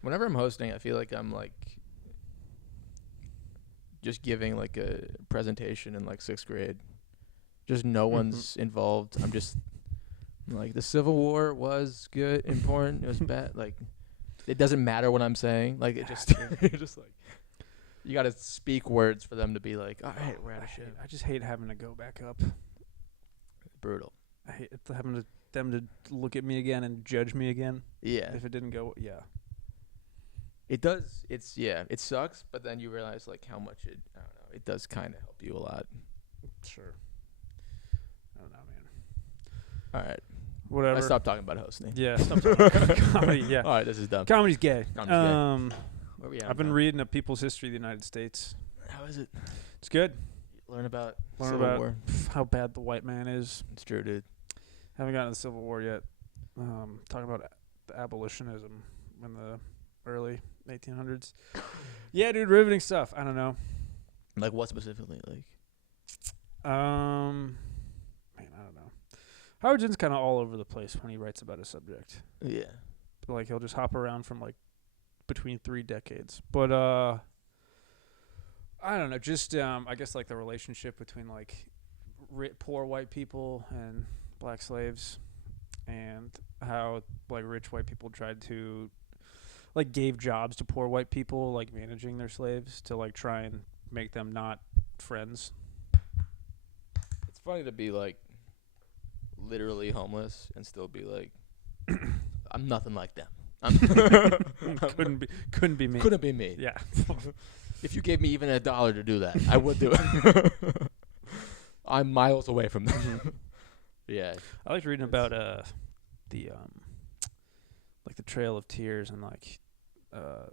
Whenever I'm hosting, I feel like I'm like just giving like a presentation in like 6th grade. Just no one's involved. I'm just like, the Civil War was good, important. It was bad. Like, it doesn't matter what I'm saying. Like, it just, you're just like, you got to speak words for them to be like, all right, we're out of shit. I just hate having to go back up. Brutal. I hate having them to look at me again and judge me again. Yeah. If it didn't go, yeah. It does. It sucks, but then you realize like how much I don't know, it does kind of help you a lot. Sure. I don't know, man. All right. Whatever. I stopped talking about hosting. Yeah, stop talking about comedy, yeah. All right, this is dumb. Comedy's gay. Comedy's gay. Where we at I've been now? reading A People's History of the United States. How is it? It's good. Learn about Learn Civil about War. how bad the white man is. It's true, dude. Haven't gotten to the Civil War yet. Talking about the abolitionism in the early 1800s. Yeah, dude, riveting stuff. I don't know. Like what specifically? Like, man, I don't know. Howard Zinn's kind of all over the place when he writes about a subject. yeah. Like he'll just hop around from like between 3 decades. But I don't know. Just I guess like the relationship between like poor white people and black slaves, and how like rich white people tried to like gave jobs to poor white people, like managing their slaves to like try and make them not friends. It's funny to be like literally homeless and still be like, I'm nothing like them. Couldn't be me. Couldn't be me. Yeah. If you gave me even $1 to do that, I would do it. I'm miles away from them. Yeah. I liked reading about the like the Trail of Tears and like I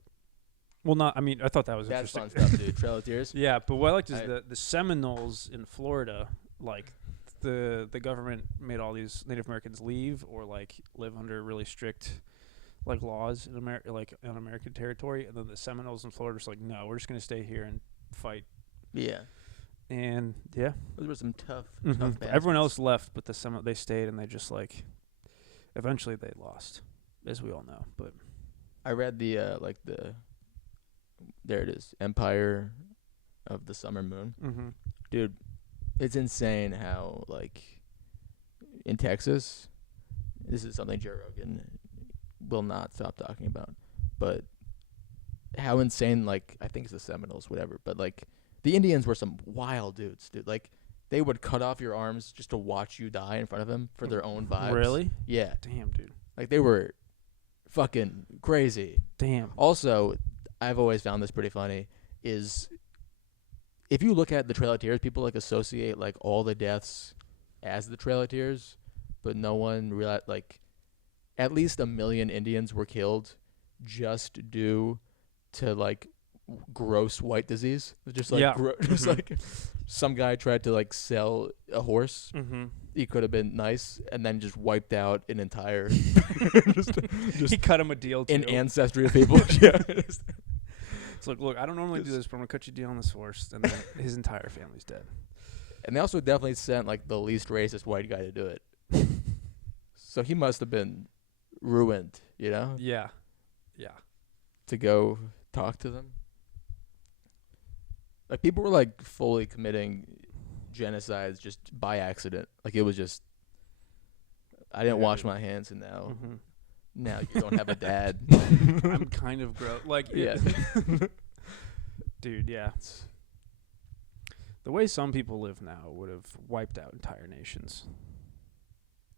thought that was That's interesting. fun stuff, dude. Trail of Tears. Yeah, but what I liked is the Seminoles in Florida, like the government made all these Native Americans leave or like live under really strict like laws in America, like on American territory, and then the Seminoles in Florida was like, no, we're just gonna stay here and fight. Yeah. And yeah, Those were some tough Everyone bastards. else left, but they stayed, and they just like eventually they lost, as we all know. But I read the there it is, Empire of the Summer Moon. Dude, it's insane how like in Texas, this is something Joe Rogan will not stop talking about, but how insane, like I think it's the Seminoles, whatever, but like the Indians were some wild dudes, dude. Like they would cut off your arms just to watch you die in front of them for their own vibes. Really? Yeah. Damn, dude. Like they were fucking crazy. Damn. Also, I've always found this pretty funny, is if you look at the Trail of Tears, people like associate like all the deaths as the Trail of Tears, but no one realized like at least 1 million Indians were killed just due to like gross white disease. Just like just like some guy tried to like sell a horse. He could have been nice and then just wiped out an entire just he cut him a deal too. An ancestry of people. Yeah. It's like, look, I don't normally do this, but I'm gonna cut you a deal on this horse, and then his entire family's dead. And they also definitely sent like the least racist white guy to do it. So he must have been ruined, you know? Yeah. Yeah. To go talk to them. Like people were like fully committing genocides just by accident. Like it was just, I didn't wash my hands, and now you don't have a dad. I'm kind of gross. Like, yeah. Dude, yeah. The way some people live now would have wiped out entire nations.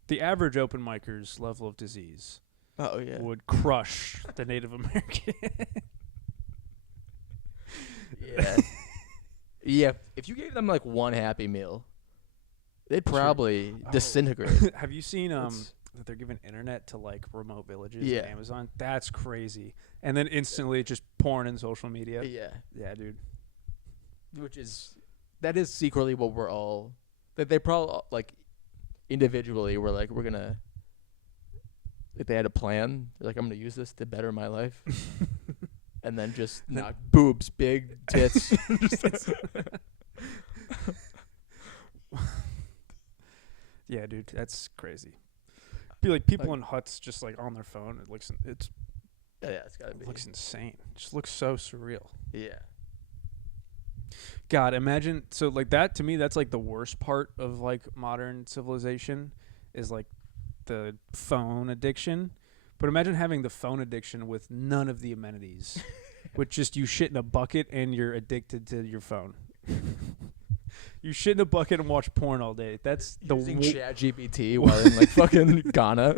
The average open micer's level of disease would crush the Native American. Yeah. Yeah, if you gave them like one Happy Meal, they'd Sure. probably Oh. disintegrate. Have you seen It's- that they're giving internet to like remote villages Yeah. on Amazon? That's crazy. And then instantly just porn in social media. Yeah, Yeah, dude. that is secretly what we're all. That they probably like individually were like, we're gonna. If they had a plan, they're like, I'm gonna use this to better my life, and then just not boobs, big tits. Yeah, dude, that's crazy. Be like people in huts just like on their phone. It looks It's gotta be. it looks insane. It just looks so surreal. Yeah. God, imagine so like that to me that's like the worst part of like modern civilization is like the phone addiction. But imagine having the phone addiction with none of the amenities. With just you shit in a bucket and you're addicted to your phone. You shit in a bucket and watch porn all day. That's the Using ChatGPT while in like fucking Ghana.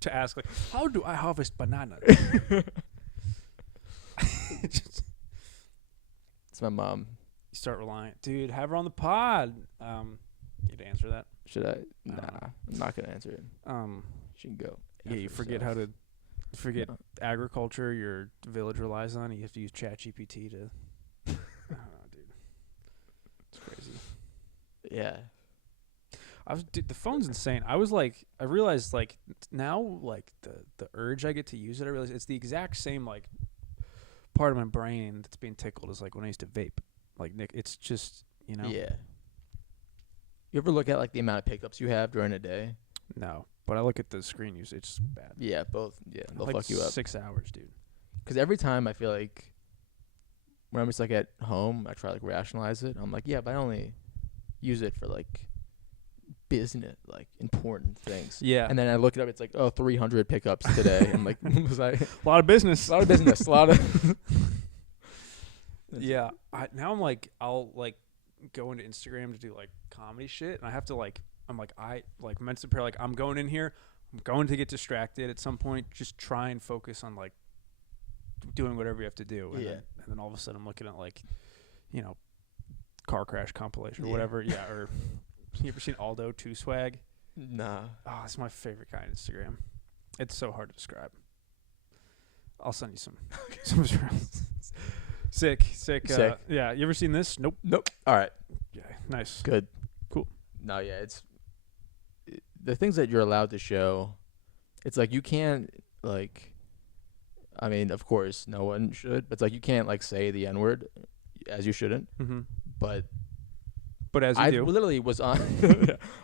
to ask like, how do I harvest bananas? It's my mom. You start relying, dude. Have her on the pod. You'd answer that. Should I? I Nah, don't know. I'm not gonna answer it. She can go. Yeah, you forget how to agriculture your village relies on. You have to use ChatGPT to. I don't know, dude. It's crazy. Yeah. Dude, the phone's insane. I realized like now like the urge I get to use it. I realize it's the exact same like part of my brain that's being tickled as like when I used to vape. Like Nick, it's just Yeah. You ever look at like the amount of pickups you have during a day? No, but I look at the screen usage. It's bad. Yeah, both. Yeah, they'll like fuck you up. 6 hours, dude. Because every time I feel like when I'm just like at home, I try to like rationalize it. I'm like, yeah, but I only use it for like business, like important things. Yeah, And then I look it up. It's like, 300 pickups today. I'm like, was I? a lot of business. A lot of business. A lot of. Yeah, now I'm like I'll like go into Instagram to do like comedy shit, and I have to like I mentally prepare like I'm going in here, I'm going to get distracted at some point. Just try and focus on like doing whatever you have to do. And then all of a sudden I'm looking at like, car crash compilation or whatever. Yeah, or you ever seen Aldo 2 Swag? Nah. Oh, it's my favorite kind of Instagram. It's so hard to describe. I'll send you some. Sick. Sick. Yeah, you ever seen this? Nope. All right. Yeah, nice. Good. Cool. No, yeah, it's the things that you're allowed to show. It's like you can't like. I mean, of course, no one should. But it's like you can't like say the N-word, as you shouldn't. Mm-hmm. But as you I do. literally was on.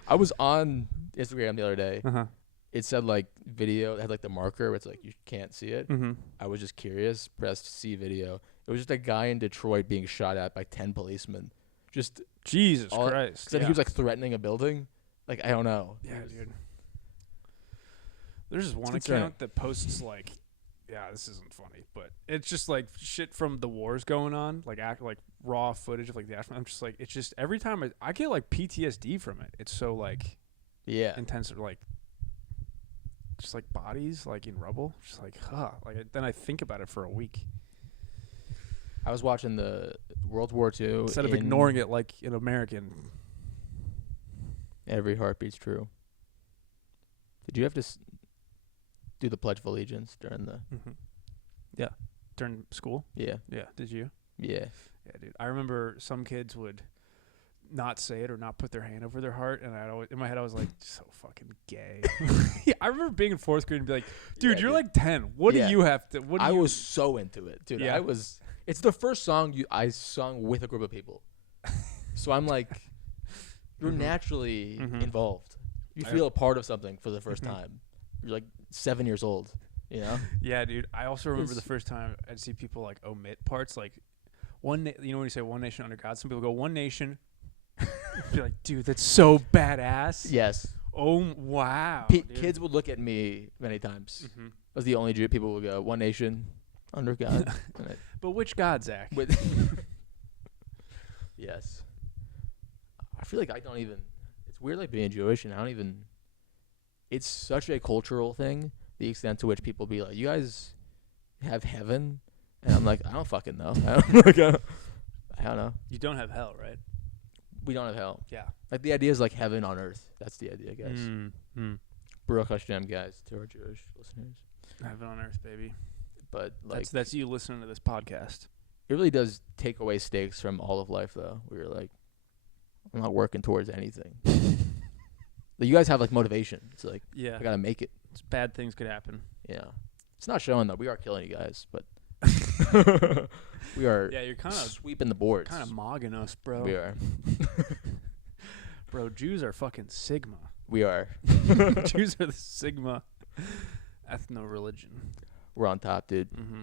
I was on Instagram the other day. Uh-huh. It said like video. It had like the marker. Where it's like you can't see it. Mm-hmm. I was just curious. Pressed see video. It was just a guy in Detroit being shot at by 10 policemen. Just Jesus Christ. because he was like threatening a building. Like I don't know. Yeah, dude. There's just one concerning. account that posts like, yeah, this isn't funny, but it's just like shit from the wars going on, like like raw footage of like the aftermath. I'm just like, it's just every time I get like PTSD from it. It's so like intense, like just like bodies like in rubble. Just like, then I think about it for a week I was watching the World War II. instead of ignoring it like an American. Every heartbeat's true. Did you have to do the Pledge of Allegiance during the? Mm-hmm. Yeah, during school. Yeah. Yeah, did you? Yeah. Yeah, dude. I remember some kids would not say it or not put their hand over their heart, and in my head I was like, so fucking gay. Yeah, I remember being in 4th grade and be like, dude, you're like 10. What do you have to? I was so into it, dude. Yeah. It's the first song I sung with a group of people, so I'm like, you're naturally involved. You feel a part of something for the first time. You're like 7 years old, you know? Yeah, dude. I also remember the first time I'd see people like omit parts, like when you say one nation under God, some people go one nation. You're like, dude, that's so badass. Yes. Oh wow. Kids would look at me many times. I was the only Jew. People would go, one nation under God. But which God, Zach? Yes. I feel like I don't even. It's weird, like being Jewish, and I don't even. It's such a cultural thing. The extent to which people be like, "You guys have heaven," and I'm like, "I don't fucking know. I don't know. You don't have hell, right? We don't have hell. Yeah. Like the idea is like heaven on earth. That's the idea, guys. Mm. Baruch Hashem, guys, to our Jewish listeners. Heaven on earth, baby. But like That's you listening to this podcast. it really does take away stakes from all of life, though. Where you're like, I'm not working towards anything. But you guys have like motivation. It's like Yeah. I gotta make it. Bad things could happen. Yeah. It's not showing though. We are killing you guys, but we are You're kind of sweeping the boards. kind of mogging us, bro. We are. Bro, Jews are fucking Sigma. We are. Jews are the Sigma ethno-religion. We're on top, dude. Mm-hmm.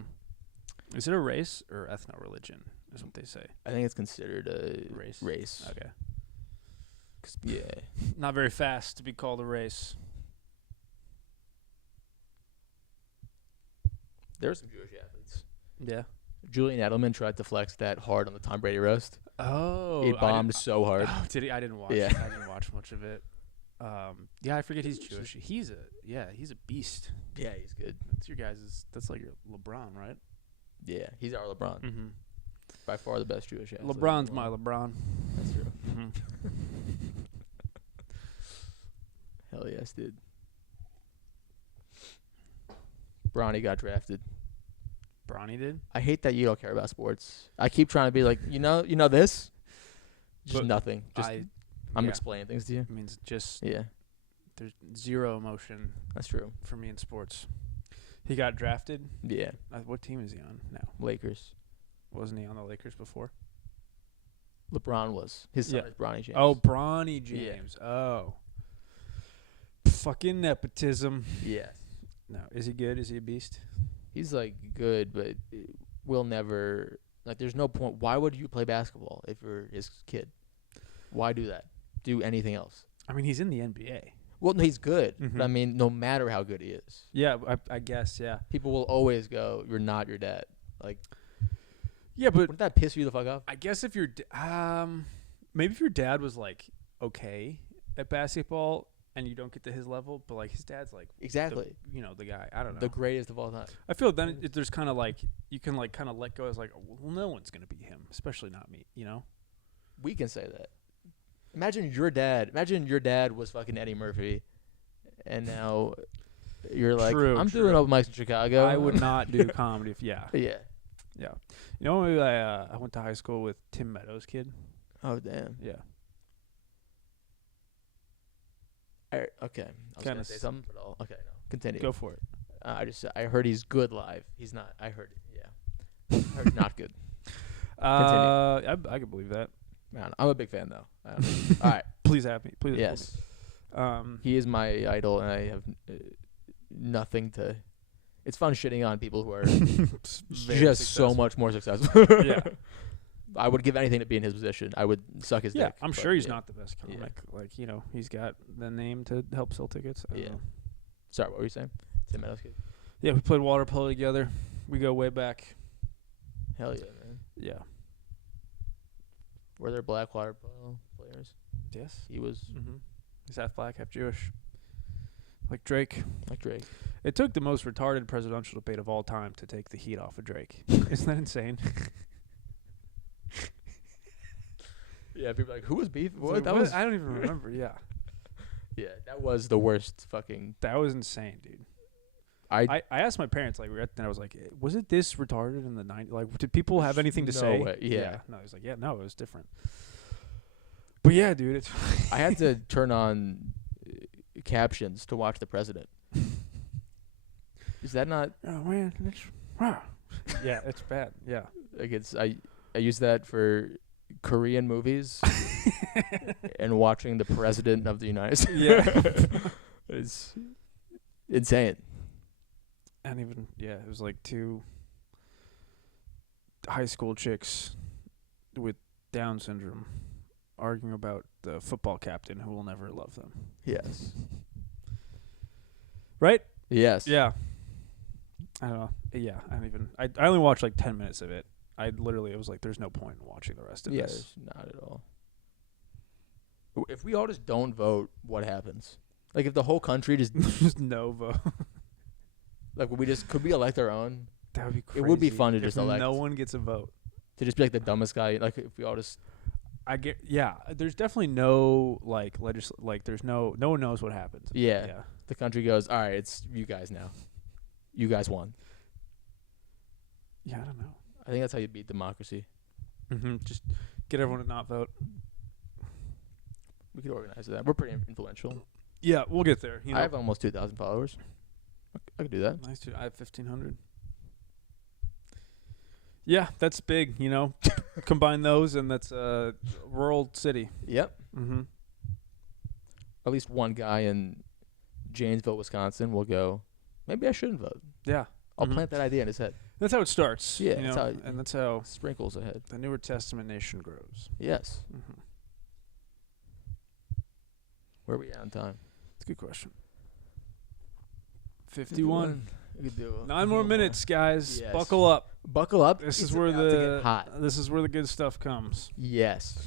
Is it a race or ethno-religion? Is what they say. I think it's considered a Race. Okay. Yeah. Not very fast to be called a race. There were some Jewish athletes. Yeah. Julian Edelman tried to flex that hard on the Tom Brady roast. Oh. He bombed so hard. Oh, did he? I didn't watch. Yeah. I didn't watch much of it. Yeah, I forget he's Jewish. He's a beast. Yeah, he's good. That's your guys'. That's like your LeBron, right? Yeah, he's our LeBron. Mm-hmm. By far the best Jewish athlete. LeBron's my LeBron. That's true. Mm-hmm. Hell yes, dude. Bronny got drafted. Bronny did. I hate that you don't care about sports. I keep trying to be like, you know this? Just But nothing. Just I'm yeah. explaining things to you. It means just Yeah, there's zero emotion that's true. for me in sports. He got drafted. Yeah, What team is he on now? Lakers. Wasn't he on the Lakers before? LeBron was. His son Yeah. is Bronny James. Oh, Bronny Yeah. James. Oh. Fucking nepotism. yes. No. Is he good? Is he a beast? He's like good, but we'll never like. There's no point. Why would you play basketball if you're his kid? Why do that? Do anything else? I mean, he's in the NBA. Well, no, he's good, Mhm. but I mean, no matter how good he is, Yeah, I guess, yeah. people will always go, "You're not your dad." Like, Yeah, but wouldn't that piss you the fuck off? I guess if your maybe if your dad was like okay at basketball and you don't get to his level, but like his dad's like Exactly. the guy. I don't know. The greatest of all time. I feel then there's kind of like you can like kind of let go as like, well, no one's gonna be him, especially not me. You know? We can say that. Imagine your dad was fucking Eddie Murphy, and now you're like, True, I'm true. doing open mics in Chicago. I would not do comedy if Yeah. yeah. You know, maybe I went to high school with Tim Meadows' kid. Oh damn. Yeah. Okay. I was Kinda gonna say something, but okay. No. Continue. Go for it. I heard he's good live. He's not. I heard. Yeah. I heard not good. I could believe that. Man, I'm a big fan though. All right. Please have me. Please. Yes. Have me. He is my idol, and I have nothing to. It's fun shitting on people who are Very just successful. so much more successful. Yeah. I would give anything to be in his position. I would suck his Yeah, dick. I'm but sure he's yeah. not the best Yeah. comic. Like, he's got the name to help sell tickets. I don't Yeah. know. Sorry, what were you saying? Tim Meadows kid. Yeah, we played water polo together. We go way back. Hell yeah, man. Yeah. Were there black water polo players? Yes. He was Mm-hmm. He's half black, half Jewish. Like Drake. like Drake. It took the most retarded presidential debate of all time to take the heat off of Drake. Isn't that insane? Yeah, people are like, who was beef? It's What? like, That was. I don't even remember. Yeah. Yeah, that was the worst fucking. That was insane, dude. I I asked my parents, like, we were at, and I was like, was it this retarded in the 90s? Like, did people have anything to no say? way, yeah. No, he's like, yeah, no, it was different. But yeah, dude, it's. I had to turn on captions to watch the president. Is that not Oh man, yeah, it's bad. Yeah. like it's I use that for Korean movies and watching the president of the United States. Yeah. It's insane. And even it was like two high school chicks with Down syndrome arguing about the football captain who will never love them. Yes. Right? Yes. Yeah. I don't know. Yeah, I only watched like 10 minutes of it. It was like, there's no point in watching the rest of Yes. this. Not at all. If we all just don't vote, what happens? Like if the whole country just Just no vote. like could we elect our own? That would be crazy. It would be fun to if just elect. no one gets a vote. To just be like the dumbest guy. Like if we all just I get. Yeah, there's definitely no like there's no one knows what happens. yeah. Yeah. The country goes, all right, it's you guys now. You guys won. Yeah, I don't know. I think that's how you beat democracy. Just get everyone to not vote. We could organize that. We're pretty influential. Yeah, we'll get there. You know, I have almost 2,000 followers. I could do that. nice too. I have 1,500. Yeah, that's big. You know, combine those, and that's a rural city. Yep. Mm-hmm. At least one guy in Janesville, Wisconsin will go, maybe I shouldn't vote. Yeah, I'll plant that idea in his head. That's how it starts. Yeah, you that's know, how and that's how sprinkles ahead. the Newer Testament nation grows. Yes. Mm-hmm. Where are we at on time? That's a good question. 51. We could do 9 more minutes, guys. Yes. Buckle up. Buckle up. This It's is where about to get hot. This is where the good stuff comes. Yes.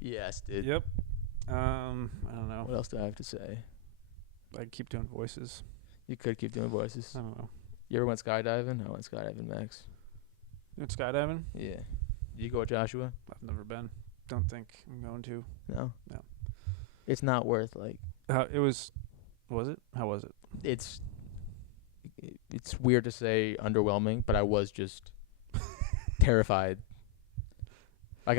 Yes, dude. Yep. I don't know. What else do I have to say? I keep doing voices. You could keep doing voices. I don't know. You ever went skydiving? I went skydiving, Max. You went skydiving? Yeah. Did you go with Joshua? I've never been. Don't think I'm going to. No. No. It's not worth like. How it was? Was it? How was it? It's weird to say underwhelming, but I was just terrified. Like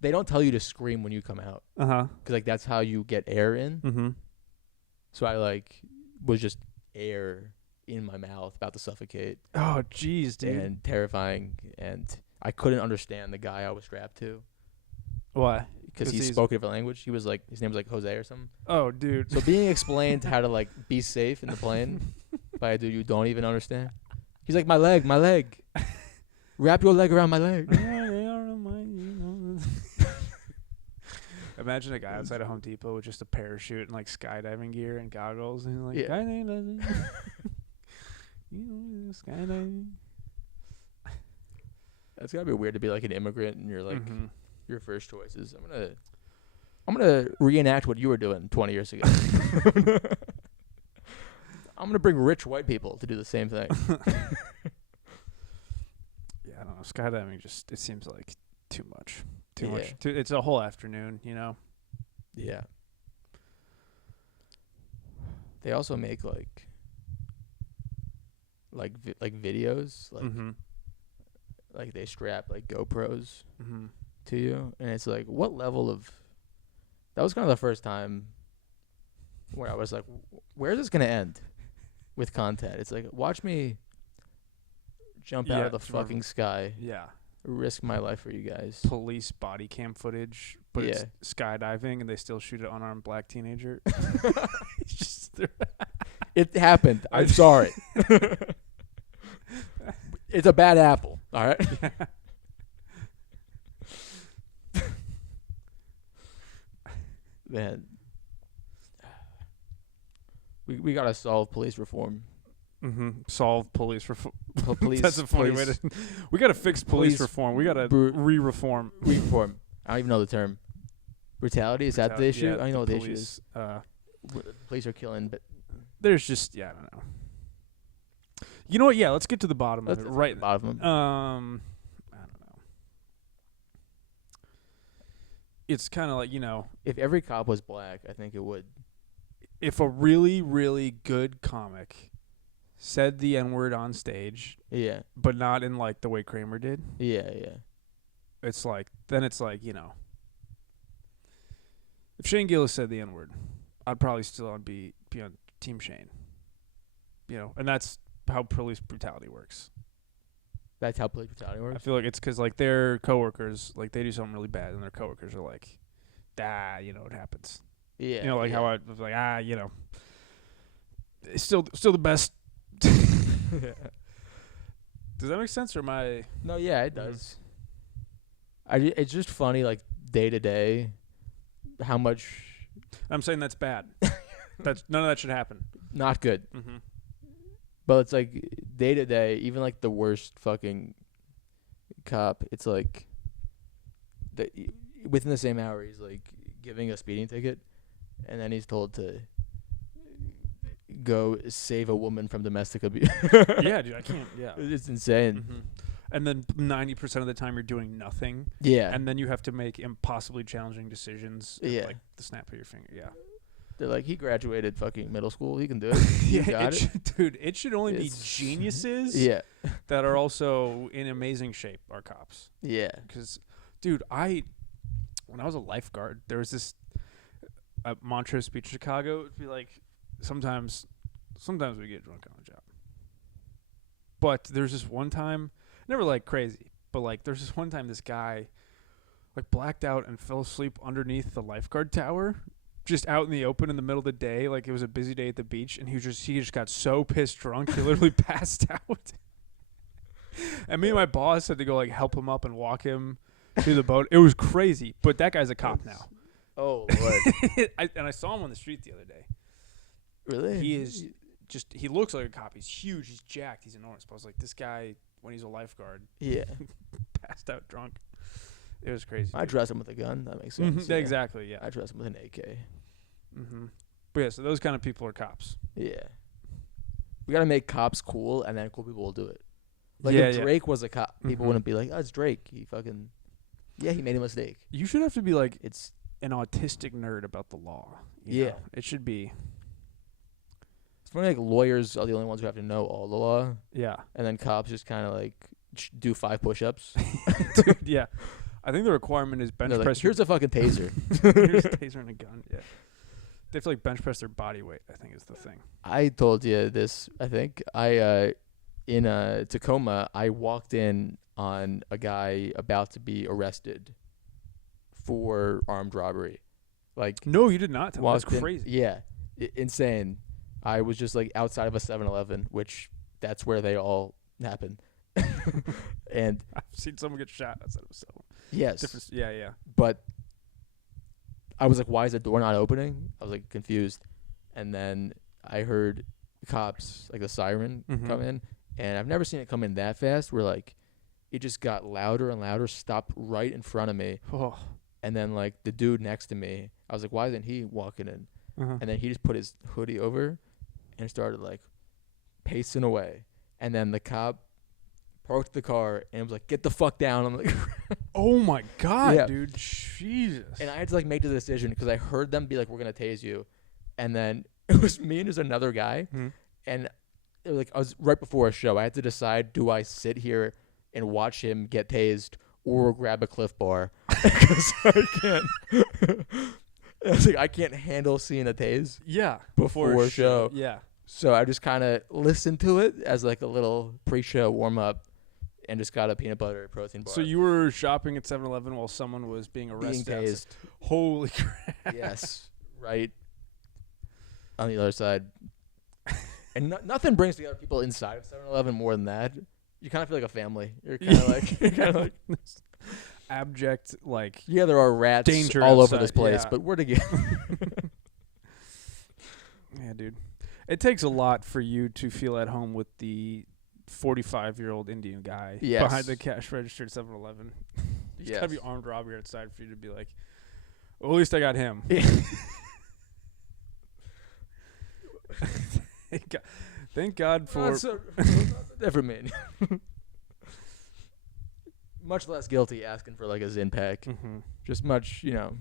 they don't tell you to scream when you come out, Uh huh. 'cause like that's how you get air in. Mm-hmm. So I like was just air in my mouth, about to suffocate, Oh, jeez, dude. and terrifying. And I couldn't understand the guy I was strapped to Why? because 'Cause he he's- spoke a different language. He was like his name was like Jose or something. Oh, dude. So being explained how to like be safe in the plane by a dude you don't even understand. He's like, my leg. Wrap your leg around my leg. Imagine a guy outside of Home Depot with just a parachute and like skydiving gear and goggles, and he's like, Yeah. skydiving. That's gotta be weird to be like an immigrant and you're like Mhm. your first choice is I'm gonna reenact what you were doing 20 years ago. I'm gonna bring rich white people to do the same thing. Yeah, I don't know. Skydiving it seems like too much. Too Yeah. much. It's a whole afternoon, you know. Yeah. They also make like videos like they strap like GoPros Mm-hmm. to you, and it's like what level of that was kind of the first time where I was like, where is this gonna end with content? It's like watch me jump out Yeah, of the tomorrow. fucking sky, Yeah. risk my life for you guys. Police body cam footage, but it's skydiving, and they still shoot an unarmed black teenager. It's just It happened. I'm sorry. It's a bad apple. All right. Man, we gotta solve police reform. Solve police reform. Police. That's a funny way to. We gotta fix police police reform. We gotta bru- re-reform. Reform. I don't even know the term. Brutality, is that the issue? Yeah, I don't know what the issue police, is. Police are killing, but There's just I don't know. You know what? Yeah, let's get to the bottom of let's it. Right. bottom of them. I don't know. It's kind of like If every cop was black, I think it would. if a really, really good comic said the N-word on stage, Yeah. but not in like the way Kramer did, Yeah. it's like if Shane Gillis said the N-word, I'd probably still be on Team Shane. And that's how police brutality works. That's how police brutality I works. feel like it's because like their coworkers, like they do something really bad, and their coworkers are like, it happens. Yeah. How I was like, it's still the best. Does that make sense, or am I? No, yeah, it does. It's just funny, like day to day, how much I'm saying that's bad. That's none of that should happen. not good. Mm-hmm. But it's like day to day, even like the worst fucking cop, it's like within the same hour he's like giving a speeding ticket, and then he's told to go save a woman from domestic abuse. Yeah, dude, I can't. Yeah. It's insane. Mm-hmm. And then 90% of the time you're doing nothing. Yeah. And then you have to make impossibly challenging decisions. At, Yeah. like the snap of your finger. Yeah. They're like, he graduated fucking middle school. He can do it. You Yeah, got it. dude, it should only be It's- geniuses Yeah. that are also in amazing shape are cops. Yeah. Because, dude, when I was a lifeguard, there was this at Montrose Beach, Chicago. It'd be like sometimes we get drunk on the job. But there's this one time, never like crazy, but like there's this one time this guy like blacked out and fell asleep underneath the lifeguard tower, just out in the open in the middle of the day. Like it was a busy day at the beach, and he just got so pissed drunk he literally passed out. And me and my boss had to go like help him up and walk him to the boat. It was crazy, but that guy's a cop now. Oh, Lord. And I saw him on the street the other day. Really? He is he looks like a cop. He's huge. He's jacked. He's enormous. But I was like, this guy, when he's a lifeguard, Yeah. passed out drunk. It was crazy. I dress him with a gun. That makes sense. Mm-hmm. Yeah. Exactly, yeah. I dress him with an AK. Mm-hmm. But yeah, so those kind of people are cops. Yeah. We got to make cops cool, and then cool people will do it. Like, Yeah, if yeah. Drake was a cop, people Mhm. wouldn't be like, oh, it's Drake. He fucking, yeah, he made a mistake. You should have to be like It's, an autistic nerd about the law. You Yeah. know? It should be. it's funny, like, lawyers are the only ones who have to know all the law, Yeah. and then cops just kind of, like, do 5 push-ups. Dude, yeah. I think the requirement is bench They're like, press. here's a fucking taser. Here's a taser and a gun. Yeah. They have to like bench press their body weight, I think is the thing. I told you this, I think. In Tacoma, I walked in on a guy about to be arrested for armed robbery. Like, No, you did not tell me. That's walked in- crazy. Yeah. Insane. I was just, like, outside of a 7-Eleven, which that's where they all happen. And, I've seen someone get shot outside of a cell. yes. Different. Yeah, yeah. But I was like, why is the door not opening? I was, like, confused. And then I heard cops, like, the siren Mhm. come in. And I've never seen it come in that fast where, like, it just got louder and louder, stopped right in front of me. Oh. And then, like, the dude next to me, I was like, why isn't he walking in? Uh-huh. And then he just put his hoodie over and started, like, pacing away. And then the cop parked the car and was like, get the fuck down. I'm like, Oh my god, Yeah. dude. Jesus. and I had to, like, make the decision because I heard them be like, we're going to tase you. And then it was me and there's another guy. Mhm. And it was like, I was right before a show. I had to decide, do I sit here and watch him get tased or grab a Cliff Bar? Because I can't. I was like, I can't handle seeing a tase Yeah. before a show. Yeah. So I just kind of listened to it as like a little pre-show warm-up and just got a peanut butter protein bar. So you were shopping at 7-Eleven while someone was being being arrested. tased. Holy crap. Yes. Right on the other side. And nothing brings together people inside of 7-Eleven more than that. You kind of feel like a family. You're kind of like, you're kind of like, Abject, like. yeah, there are rats Danger all over outside, this place, yeah. but we're together. Yeah, dude. It takes a lot for you to feel at home with the 45-year-old Indian guy Yes. behind the cash register at 7-Eleven. There's Yes. got to be armed robbery outside for you to be like, well, at least I got him. Thank God for... Not so different, man. Much less guilty asking for like a Zin pack. Mhm. Just much, you know,